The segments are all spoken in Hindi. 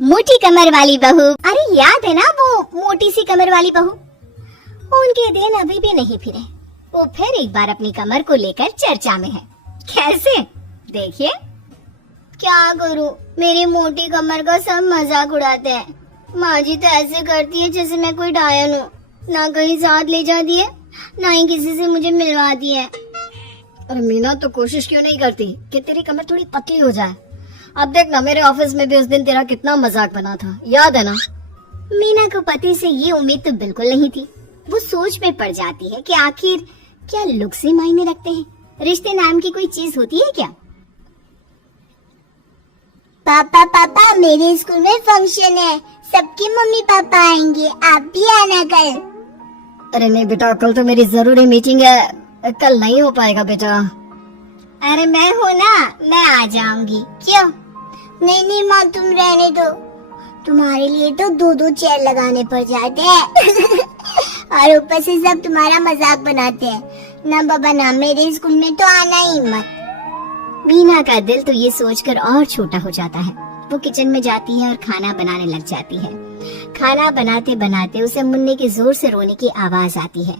मोटी कमर वाली बहू। अरे याद है ना वो मोटी सी कमर वाली बहू? उनके दिन अभी भी नहीं फिरे। वो फिर एक बार अपनी कमर को लेकर चर्चा में है। कैसे? देखिए। क्या करूं, मेरी मोटी कमर का सब मजाक उड़ाते हैं। माँ जी तो ऐसे करती है जैसे मैं कोई डायन हूँ। ना कहीं साथ ले जाती है, ना ही किसी से मुझे मिलवाती है। अरे मीना, तो कोशिश क्यों नहीं करती कि तेरी कमर थोड़ी पतली हो जाए? अब देख ना, मेरे ऑफिस में भी उस दिन तेरा कितना मजाक बना था, याद है ना? मीना को पति से ये उम्मीद तो बिल्कुल नहीं थी। वो सोच में पड़ जाती है कि आखिर क्या लुक से मायने रखते हैं? रिश्ते नाम की कोई चीज होती है क्या? पापा पापा, मेरे स्कूल में फंक्शन है, सबके मम्मी पापा आएंगे, आप भी आना कल। अरे नहीं बेटा, कल तो मेरी जरूरी मीटिंग है, कल नहीं हो पाएगा बेटा। अरे मैं हूँ ना, मैं आ जाऊंगी। क्यों? नहीं नहीं माँ, तुम रहने दो। तुम्हारे लिए तो दो दो चेयर लगाने पड़ जाते हैं और ऊपर से सब तुम्हारा मजाक बनाते हैं। ना बाबा ना, मेरे स्कूल में तो आना ही मत। मीना का दिल तो ये सोचकर और छोटा हो जाता है। वो किचन में जाती है और खाना बनाने लग जाती है। खाना बनाते बनाते उसे मुन्ने के जोर से रोने की आवाज आती है।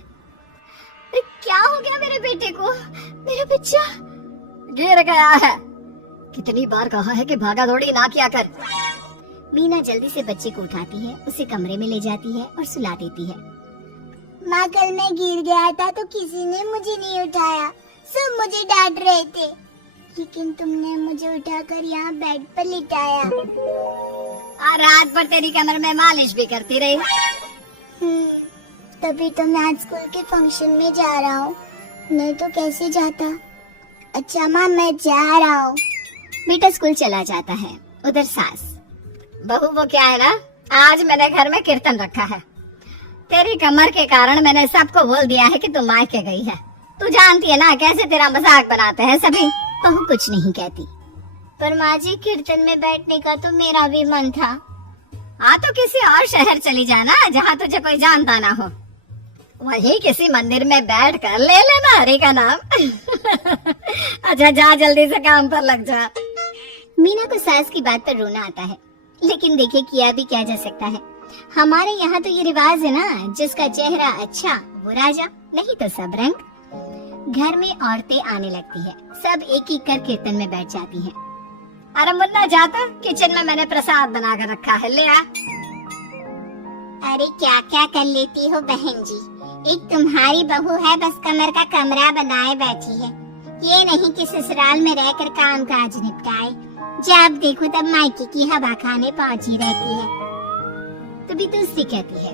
क्या हो गया मेरे बेटे को? मेरा बच्चा गिर गया है। कितनी बार कहा है कि भागा दौड़ी ना किया कर। मीना जल्दी से बच्चे को उठाती है, उसे कमरे में ले जाती है और सुला देती है। माँ, कल मैं गिर गया था तो किसी ने मुझे नहीं उठाया, सब मुझे डांट रहे थे, लेकिन तुमने मुझे उठाकर यहाँ बेड पर लिटाया और रात भर तेरी कमर में मालिश भी करती रही। तभी तो मैं आज स्कूल के फंक्शन में जा रहा हूँ, नहीं तो कैसे जाता। अच्छा माँ, मैं जा रहा हूँ। बेटा स्कूल चला जाता है। उधर सास। बहू, वो क्या है ना, आज मैंने घर में कीर्तन रखा है। तेरी कमर के कारण मैंने सबको बोल दिया है कि तू मायके गई है। तू जानती है ना कैसे तेरा मजाक बनाते हैं सभी। बहू कुछ नहीं कहती। पर माँ जी, कीर्तन में बैठने का तो मेरा भी मन था। हाँ तो किसी और शहर चली जाना जहाँ तुझे कोई जानता ना हो। वही किसी मंदिर में बैठ कर ले लेना हरि का नाम अच्छा जा, जल्दी से काम पर लग जा। मीना को सास की बात पर रोना आता है, लेकिन देखिए किया भी क्या जा सकता है। हमारे यहाँ तो ये रिवाज है ना, जिसका चेहरा अच्छा वो राजा, नहीं तो सब रंग। घर में औरतें आने लगती है, सब एक एक कर कीर्तन में बैठ जाती हैं। अरे मुन्ना, जाता किचन में मैंने प्रसाद बना कर रखा है, ले आ। अरे क्या क्या कर लेती हो बहन जी, एक तुम्हारी बहू है बस कमर का कमरा बनाए बैठी है। ये नहीं कि ससुराल में रहकर काम काज निपटाए, जब देखो तब मायके की हवा खाने पहुंची रहती है। तभी तो उससे कहती है,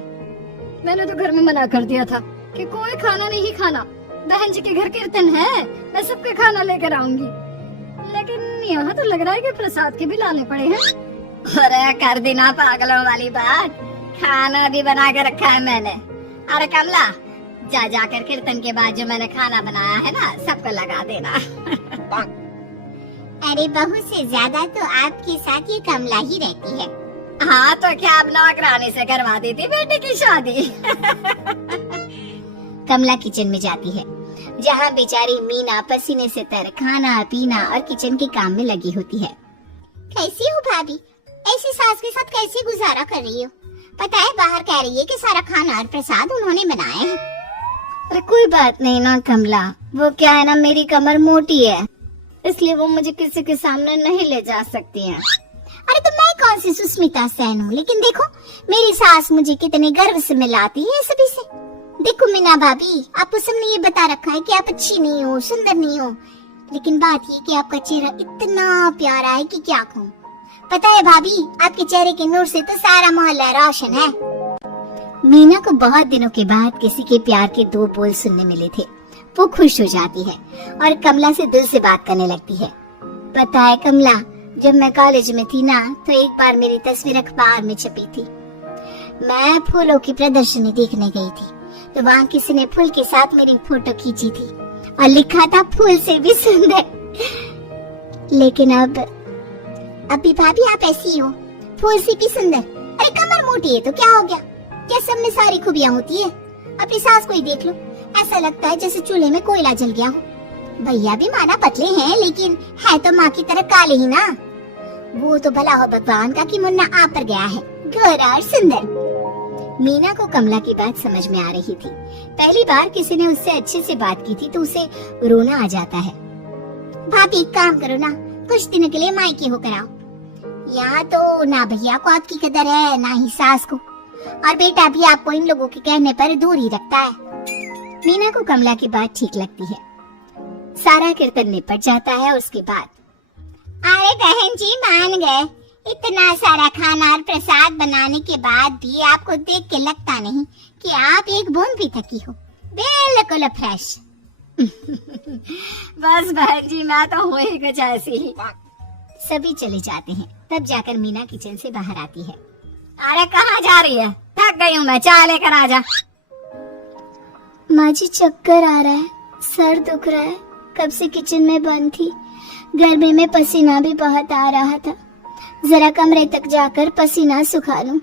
मैंने तो घर में मना कर दिया था कि कोई खाना नहीं खाना। बहन जी के घर कीर्तन है, मैं सबके खाना लेकर आऊंगी, लेकिन यहाँ तो लग रहा है कि प्रसाद के भी लाने पड़े हैं। अरे कर देना पागलों वाली बात, खाना भी बना के रखा है मैंने। अरे कमला, जा जाकर कीर्तन के बाद जो मैंने खाना बनाया है ना, सबको लगा देना अरे बहू से ज्यादा तो आपके साथ ये कमला ही रहती है। हाँ तो क्या अब नौकरानी से करवा देती बेटे की शादी कमला किचन में जाती है, जहाँ बेचारी मीना पसीने से तर खाना पीना और किचन के काम में लगी होती है। कैसी हो भाभी? ऐसी सास के साथ कैसे गुजारा कर रही हो? पता है बाहर कह रही है कि सारा खाना और प्रसाद उन्होंने बनाए हैं। अरे कोई बात नहीं ना कमला, वो क्या है ना, मेरी कमर मोटी है, इसलिए वो मुझे किसी के सामने नहीं ले जा सकती हैं। अरे तो मैं कौन सी सुस्मिता सेन हूँ, लेकिन देखो मेरी सास मुझे कितने गर्व से मिलाती है सभी से। देखो मीना भाभी, आपको सबने ये बता रखा है कि आप अच्छी नहीं हो, सुंदर नहीं हो, लेकिन बात ये कि आपका चेहरा इतना प्यारा है कि क्या कहूँ। पता है भाभी, आपके चेहरे के नूर से तो सारा मोहल्ला रोशन है। मीना को बहुत दिनों के बाद किसी के प्यार के दो बोल सुनने मिले थे। वो खुश हो जाती है और कमला से दिल से बात करने लगती है। पता है कमला, जब मैं कॉलेज में थी ना, तो एक बार मेरी तस्वीर अखबार में छपी थी। मैं फूलों की प्रदर्शनी देखने गई थी, तो वहाँ किसी ने फूल के साथ मेरी फोटो खींची थी और लिखा था फूल से भी सुंदर। लेकिन अभी भाभी आप ऐसी हो, फूल से भी सुंदर। अरे कमर मोटी है तो क्या हो गया, क्या सब में सारी खूबियाँ होती है? अपनी सास को ही देख लो, ऐसा लगता है जैसे चूल्हे में कोयला जल गया हो। भैया भी माना पतले हैं, लेकिन है तो माँ की तरह काले ही ना। वो तो भला हो भगवान का कि मुन्ना आ पर गया है, गोरा और सुंदर। मीना को कमला की बात समझ में आ रही थी। पहली बार किसी ने उससे अच्छे से बात की थी तो उसे रोना आ जाता है। भाभी एक काम करो ना, कुछ दिनों के लिए मायके होकर आओ। यहाँ तो ना भैया को आपकी कदर है ना ही सास को, और बेटा भी आपको इन लोगों के कहने पर दूर ही रखता है। मीना को कमला की बात ठीक लगती है। सारा कीर्तन निपट जाता है। उसके बाद अरे बहन जी मान गए, इतना सारा खाना और प्रसाद बनाने के बाद भी आपको देख के लगता नहीं कि आप एक बूंद भी थकी हो, बिल्कुल फ्रेश। बस बहन जी मैं तो हूँ ही कुछ ऐसी ही। सभी चले जाते हैं। तब जाकर मीना किचन से बाहर आती है। अरे कहाँ जा रही है? थक गई हूँ मैं, चाय लेकर आ जा। माँ जी चक्कर आ रहा है, सर दुख रहा है, कब से किचन में बंद थी, गर्मी में पसीना भी बहुत आ रहा था, जरा कमरे तक जाकर पसीना सुखा लूं।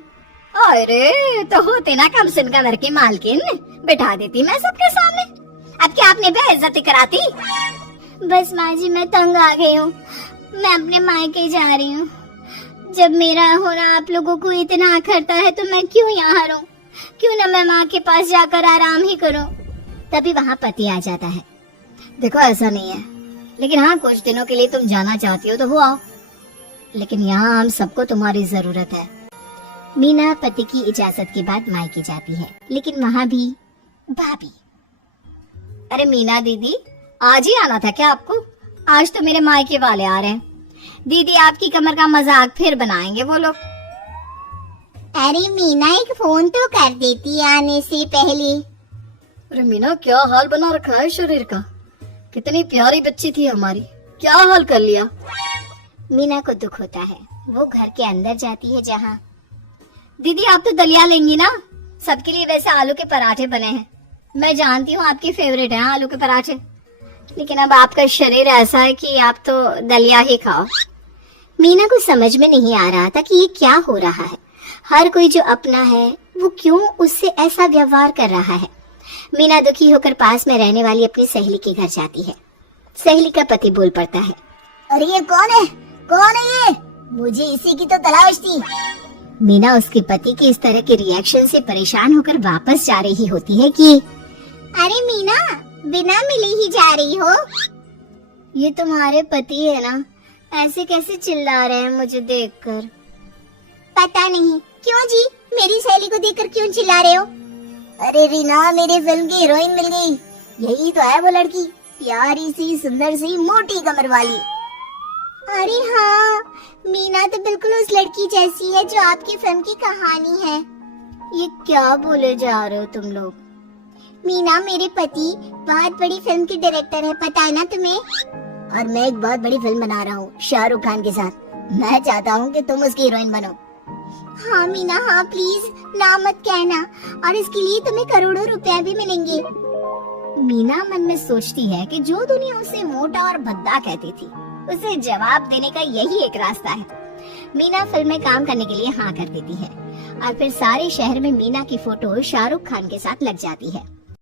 अरे तो होती ना कम सिन कमर की मालकिन, बिठा देती मैं सबके सामने। अब क्या आपने बेइज्जती कराती? बस माँ जी मैं तंग आ गई हूँ, मैं अपने मायके जा रही हूँ। जब मेरा होना आप लोगों को इतना अखरता है तो मैं क्यों यहाँ रहूं? क्यों ना मैं माँ के पास जाकर आराम ही करूं। तभी वहाँ पति आ जाता है। देखो ऐसा नहीं है, लेकिन हाँ कुछ दिनों के लिए तुम जाना चाहती हो तो हो आओ, लेकिन यहाँ हम सबको तुम्हारी जरूरत है। मीना पति की इजाजत के बाद मायके जाती है, लेकिन वहाँ भी भाभी। अरे मीना दीदी आज ही आना था क्या आपको? आज तो मेरे मायके वाले आ रहे हैं। दीदी आपकी कमर का मजाक फिर बनाएंगे वो लोग। अरे मीना एक फोन तो कर देती आने से पहले। अरे मीना क्या हाल बना रखा है शरीर का, कितनी प्यारी बच्ची थी हमारी, क्या हाल कर लिया। मीना को दुख होता है। वो घर के अंदर जाती है जहाँ दीदी आप तो दलिया लेंगी ना? सबके लिए वैसे आलू के पराठे बने हैं, मैं जानती हूँ आपकी फेवरेट है आलू के पराठे, लेकिन अब आपका शरीर ऐसा है कि आप तो दलिया ही खाओ। मीना को समझ में नहीं आ रहा था कि ये क्या हो रहा है। हर कोई जो अपना है वो क्यों उससे ऐसा व्यवहार कर रहा है। मीना दुखी होकर पास में रहने वाली अपनी सहेली के घर जाती है। सहेली का पति बोल पड़ता है, अरे ये कौन है? कौन है ये? मुझे इसी की तो तलाश थी। मीना उसके पति के इस तरह के रिएक्शन से परेशान होकर वापस जा रही होती है कि अरे मीना बिना मिले ही जा रही हो? ये तुम्हारे पति है ना, ऐसे कैसे चिल्ला रहे हैं मुझे देखकर? पता नहीं क्यों जी, मेरी सहेली को देखकर क्यों चिल्ला रहे हो? अरे रीना मेरी फिल्म की हीरोइन मिल गई, यही तो है वो लड़की, प्यारी सी सुंदर सी मोटी कमर वाली। अरे हाँ, मीना तो बिल्कुल उस लड़की जैसी है जो आपकी फिल्म की कहानी है। ये क्या बोले जा रहे हो तुम लोग? मीना मेरे पति बहुत बड़ी फिल्म के डायरेक्टर है, पता है ना तुम्हें? और मैं एक बहुत बड़ी फिल्म बना रहा हूँ शाहरुख खान के साथ। मैं चाहता हूँ कि तुम उसकी हीरोइन बनो। हाँ मीना हाँ, प्लीज ना मत कहना, और इसके लिए तुम्हें करोड़ों रुपए भी मिलेंगे। मीना मन में सोचती है कि जो दुनिया उसे मोटा और भद्दा कहती थी, उसे जवाब देने का यही एक रास्ता है। मीना फिल्म में काम करने के लिए हाँ कर देती है और फिर सारे शहर में मीना की फोटो शाहरुख खान के साथ लग जाती है।